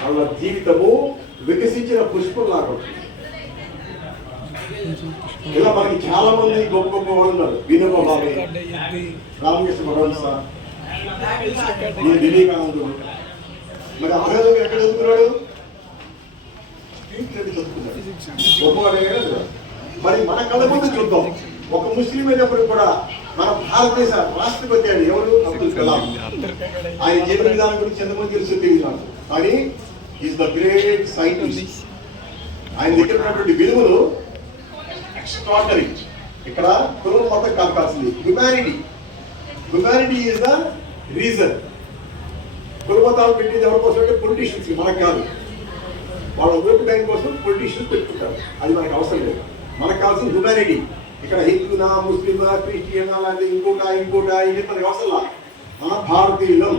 వాళ్ళ జీవితము వికసించిన పుష్పంలాగా. ఇలా మనకి చాలా మంది గొప్ప గొప్ప వాళ్ళు ఉన్నారు. వినోబా భావే, రామకృష్ణ పరమహంస, వివేకానందుడు. మరి అబ్రహం ఎక్కడ చదువుతున్నాడు? గొప్పవాడే కదా. మరి మన కళ్ళ ముందు చూద్దాం. ఒక ముస్లిం అయినప్పుడు కూడా మన భారతదేశ రాష్ట్రపతి అని ఎవరు? అబ్దుల్ కలాం. ఆయన జీవన విధానం గురించి ఎంతమంది తెలుసు తెలియదు నాకు, కానీ ఈజ్ ద గ్రేట్ సైంటిస్ట్. ఆయన దగ్గర ఉన్నటువంటి విలువలు ఎక్స్ట్రాడనరీ. ఇక్కడ కులం మొత్తం కాల్కాల్సింది humanity. Humanity is the reason. కులమతాలు పెట్టింది ఎవరి కోసం అంటే పొలిటీషియన్స్, మనకు కాదు. వాళ్ళ ఓటు బ్యాంక్ కోసం పొలిటీషియన్స్ పెట్టుకుంటారు, అది మనకు అవసరం లేదు. మనకు కావాల్సిన హ్యుమానిటీ. ఇక్కడ హిందూనా, ముస్లిమా, క్రిస్టియన్ అలాంటి ఇంకోట ఇది మనకు అవసరం. మన భారతీయులం,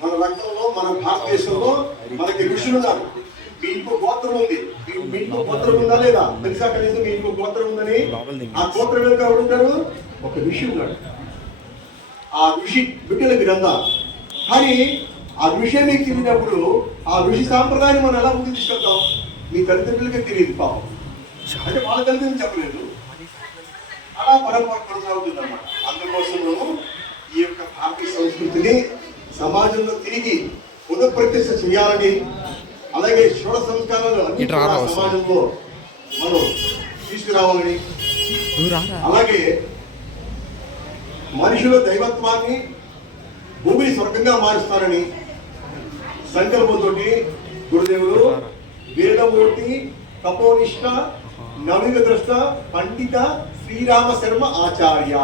మన రక్తంలో, మన భారతదేశంలో మనకి ఋషులు ఉన్నారు. మీ ఇంకో గోత్రం ఉంది, మీ ఇంకో గోత్రం ఉందా లేదా తెలుసా? కనీసం మీ ఇంకో గోత్రం ఉందని. ఆ గోత్రం వెనుక ఎవరు ఉంటారు? ఒక ఋషి ఉన్నాడు. ఆ ఋషి బిడ్డల మీరంతా. కానీ ఆ ఋషి మీకు తెలియనప్పుడు ఆ ఋషి సాంప్రదాయాన్ని మనం ఎలా ముందుకు తీసుకెళ్తాం? మీ తల్లిదండ్రులకే తెలియదు పాపం. అంటే వాళ్ళ తల్లిదండ్రులు చెప్పలేదు, అలా పరంపర కొనసాగుతుంది అన్నమాట. అందుకోసము ఈ యొక్క భారతీయ సంస్కృతిని సమాజంలో తిరిగి పునఃప్రతిష్ఠ చేయాలని, అలాగే షోడ సంస్కారాలు అన్ని సమాజంలో మనం తీసుకురావాలని, అలాగే మనుషుల దైవత్వాన్ని భూమిని స్వర్గంగా మారుస్తారని సంకల్పంతో గురుదేవులు వేదమూర్తి తపోనిష్ట నవయుగ ద్రష్ట పండిత శ్రీరామ శర్మ ఆచార్య